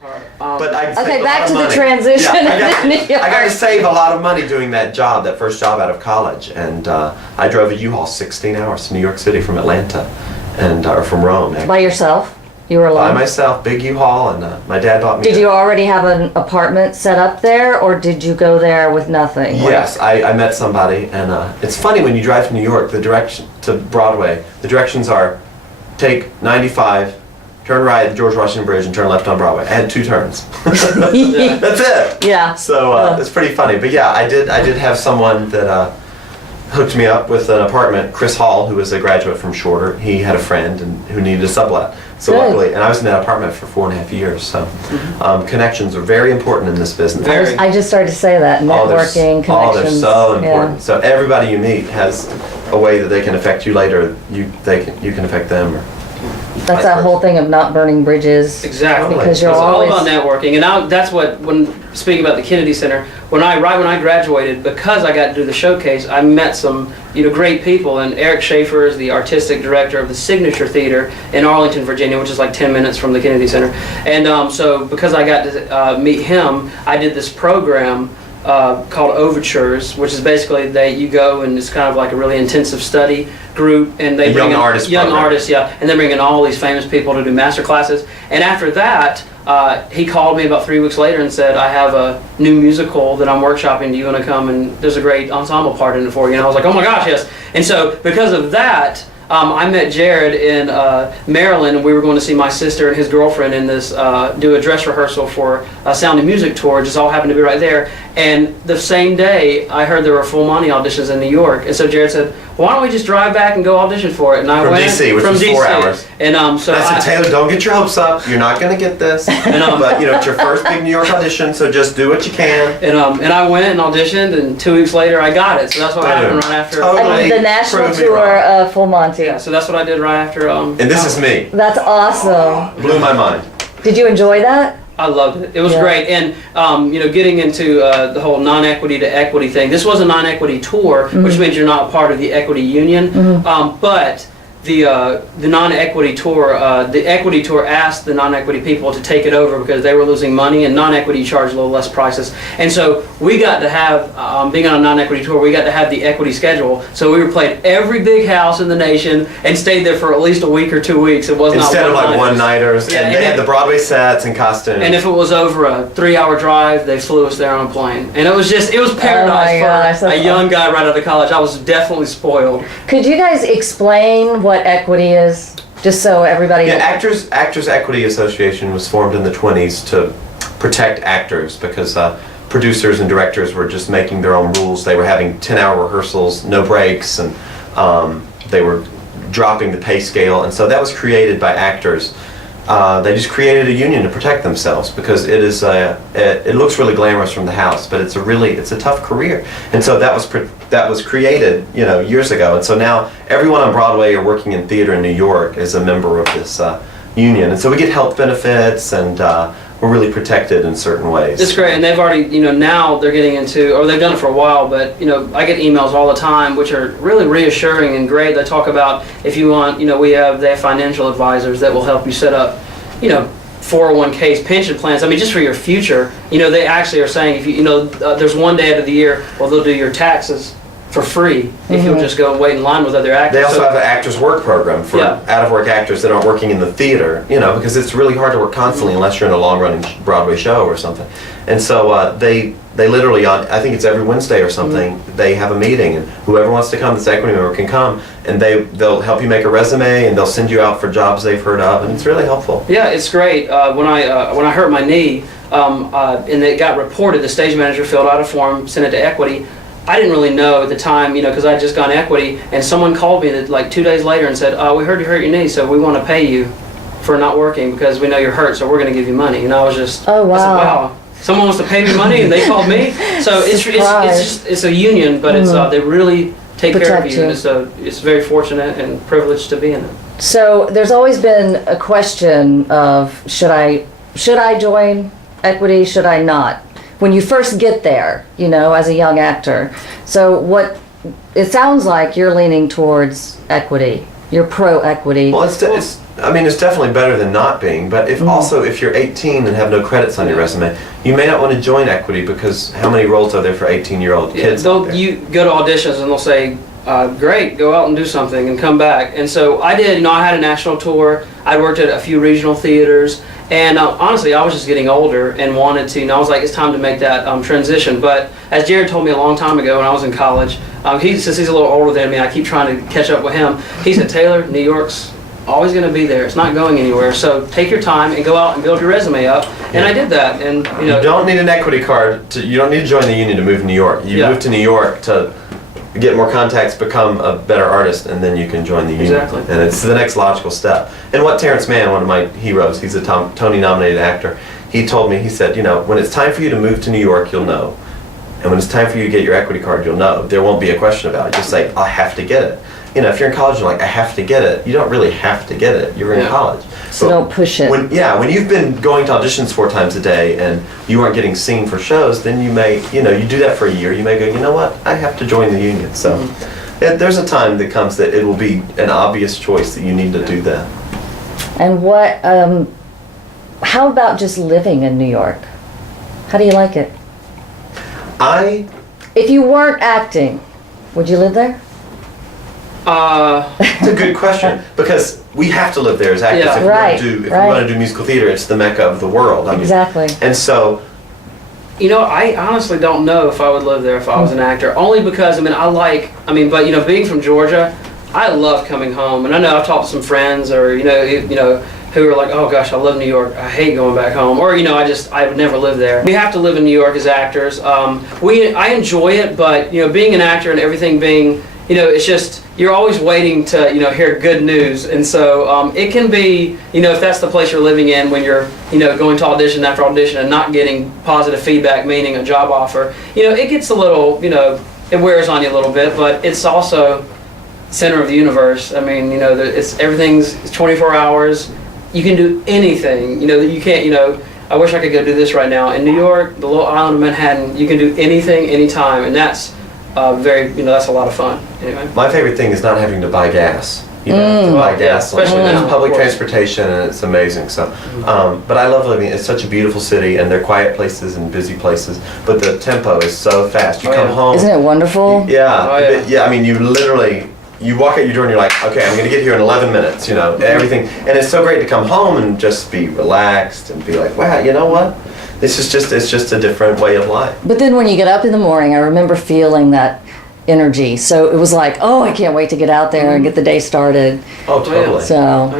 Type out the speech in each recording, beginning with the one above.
But I Okay, back to the transition. Yeah, I got to save a lot of money doing that job, that first job out of college, and I drove a U-Haul 16 hours to New York City from Atlanta, and or from Rome. Actually. By yourself? You were alone? By myself, big U-Haul, and my dad bought me. Did you already have an apartment set up there, or did you go there with nothing? Yes, I met somebody, and it's funny when you drive to New York, the direction to Broadway, the directions are take 95, turn right at the George Washington Bridge, and turn left on Broadway. I had 2 turns. That's it. Yeah. So it's pretty funny, but yeah, I did have someone that hooked me up with an apartment. Chris Hall, who was a graduate from Shorter, he had a friend who needed a sublet. So Good. luckily, and I was in that apartment for 4.5 years. So connections are very important in this business. I just started to say that, networking, connections. They're so important. Yeah. So everybody you meet has a way that they can affect you later. You can affect them. That's that whole thing of not burning bridges. Exactly. Because you're it's always all about networking, and that's what, when speaking about the Kennedy Center, right when I graduated, because I got to do the showcase, I met some great people. And Eric Schaefer is the artistic director of the Signature Theater in Arlington, Virginia, which is like 10 minutes from the Kennedy Center. And so because I got to meet him, I did this program called Overtures, which is basically you go and it's kind of like a really intensive study group, and they bring in young artists, and they bring in all these famous people to do master classes. And after that, he called me about 3 weeks later and said, I have a new musical that I'm workshopping. Do you want to come? And there's a great ensemble part in it for you. And I was like, oh my gosh, yes. And so because of that, I met Jared in Maryland, and we were going to see my sister and his girlfriend in this, do a dress rehearsal for a Sound and Music tour. It just all happened to be right there. And the same day, I heard there were full Monty auditions in New York. And so Jared said, why don't we just drive back and go audition for it? And I from went DC, which from was DC. 4 hours. And so I said, Taylor, don't get your hopes up. You're not going to get this. But it's your first big New York audition, so just do what you can. And I went and auditioned, and 2 weeks later I got it. So that's what happened right after. Totally the national tour of Full Monty. Yeah, so that's what I did right after. And this is me. That's awesome. Blew my mind. Did you enjoy that? I loved it. It was great. And, getting into the whole non-equity to equity thing. This was a non-equity tour, which means you're not part of the equity union. But the non-equity tour, the equity tour asked the non-equity people to take it over because they were losing money, and non-equity charged a little less prices. And so we got to have, being on a non-equity tour, we got to have the equity schedule. So we were played every big house in the nation and stayed there for at least a week or 2 weeks. It was instead not of like one-nighters. Yeah, and they had the Broadway sets and costumes. And if it was over a 3-hour drive, they flew us there on a plane. And it was paradise for a young guy right out of college. I was definitely spoiled. Could you guys explain what equity is, just so everybody? Yeah, Actors Equity Association was formed in the 20s to protect actors because producers and directors were just making their own rules. They were having 10-hour rehearsals, no breaks, and they were dropping the pay scale. And so that was created by actors. They just created a union to protect themselves because it is it looks really glamorous from the house, but it's a tough career. And so that was created years ago. And so now everyone on Broadway or working in theater in New York is a member of this union. And so we get health benefits, and we're really protected in certain ways. It's great, and they've already, now they're getting into, or they've done it for a while, but, I get emails all the time, which are really reassuring and great. They talk about, if you want, they have financial advisors that will help you set up, 401ks, pension plans. I mean, just for your future, they actually are saying, if there's one day out of the year, well, they'll do your taxes for free if you'll just go and wait in line with other actors. They also have an actors work program for out-of-work actors that aren't working in the theater, because it's really hard to work constantly unless you're in a long-running Broadway show or something. And so they literally, I think it's every Wednesday or something, they have a meeting, and whoever wants to come that's equity member can come, and they'll help you make a resume, and they'll send you out for jobs they've heard of, and it's really helpful. Yeah, it's great. When I hurt my knee, and it got reported, the stage manager filled out a form, sent it to equity. I didn't really know at the time, because I had just gone equity, and someone called me like 2 days later and said, we heard you hurt your knee, so we want to pay you for not working because we know you're hurt, so we're going to give you money. And I was just, oh, wow. I said, wow, someone wants to pay me money, and they called me. So it's a union, but it's they really take care of you, and it's very fortunate and privileged to be in it. So there's always been a question of should I join equity, should I not? When you first get there, as a young actor. So it sounds like you're leaning towards equity. You're pro-equity. Well, I mean, it's definitely better than not being, but if also if you're 18 and have no credits on your resume, you may not want to join Equity because how many roles are there for 18-year-old kids out there? You go to auditions and they'll say, great, go out and do something and come back. And so I did, I had a national tour. I worked at a few regional theaters. And honestly, I was just getting older and wanted to, I was like, it's time to make that transition. But as Jared told me a long time ago when I was in college, since he's a little older than me, I keep trying to catch up with him. He said, Taylor, New York's always going to be there. It's not going anywhere. So take your time and go out and build your resume up. And I did that. And you don't need an Equity card. You don't need to join the union to move to New York. You move to New York to get more contacts, become a better artist, and then you can join the union. Exactly. And it's the next logical step. And what Terrence Mann, one of my heroes, he's a Tony-nominated actor, he told me, he said, when it's time for you to move to New York, you'll know. And when it's time for you to get your Equity card, you'll know. There won't be a question about it. Just say, I have to get it. If you're in college, you're like, I have to get it. You don't really have to get it. You're in college. So don't push it. When you've been going to auditions 4 times a day and you aren't getting seen for shows, then you may, you do that for a year. You may go, you know what? I have to join the union. So there's a time that comes that it will be an obvious choice that you need to do that. And what, how about just living in New York? How do you like it? If you weren't acting, would you live there? It's a good question because we have to live there as actors if we want to do musical theater. It's the mecca of the world. Exactly. And so, I honestly don't know if I would live there if I was an actor. Only because being from Georgia, I love coming home. And I know I've talked to some friends or who are like, oh gosh, I love New York. I hate going back home. Or I would never live there. We have to live in New York as actors. I enjoy it, but being an actor and everything being it's just, you're always waiting to, hear good news. And so it can be, if that's the place you're living in when you're, going to audition after audition and not getting positive feedback, meaning a job offer, it gets a little, it wears on you a little bit, but it's also center of the universe. I mean, everything's 24 hours. You can do anything, you can't, I wish I could go do this right now. In New York, the little island of Manhattan, you can do anything, anytime. And that's that's a lot I anyway. My favorite thing is not having to buy gas. To buy gas. Especially now, there's public transportation and it's amazing. So, but I love living. It's such a beautiful city and they're quiet places and busy places. But the tempo is so fast. You come home. Isn't it wonderful? Yeah. I mean, you walk out your door and you're like, okay, I'm going to get here in 11 minutes. Everything. And it's so great to come home and just be relaxed and be like, wow, you know what? It's just a different way of life. But then when you get up in the morning, I remember feeling that energy. So it was like, oh, I can't wait to get out there and get the day started. Oh, totally. So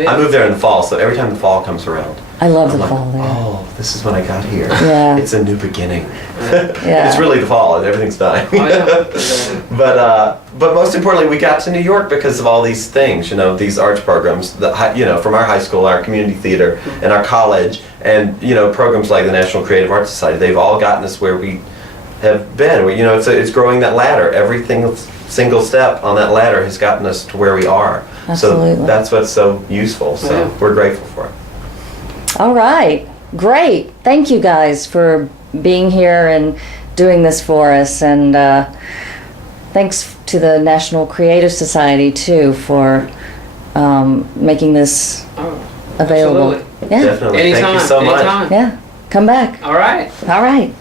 I moved there in the fall, so every time the fall comes around, I love I'm the like, fall there. oh, this is when I got here. Yeah. It's a new beginning. Yeah. It's really the fall, everything's dying. But most importantly, we got to New York because of all these things, these arts programs, from our high school, our community theater, and our college, and programs like the National Creative Arts Society. They've all gotten us where we have been. It's growing that ladder. Every single step on that ladder has gotten us to where we are. Absolutely. So that's what's so useful. So we're grateful for it. All right. Great. Thank you guys for being here and doing this for us. And thanks to the National Creative Society, too, for making this available. Absolutely. Yeah. Definitely. Anytime. Thank you so much. Anytime. Yeah. Come back. All right. All right.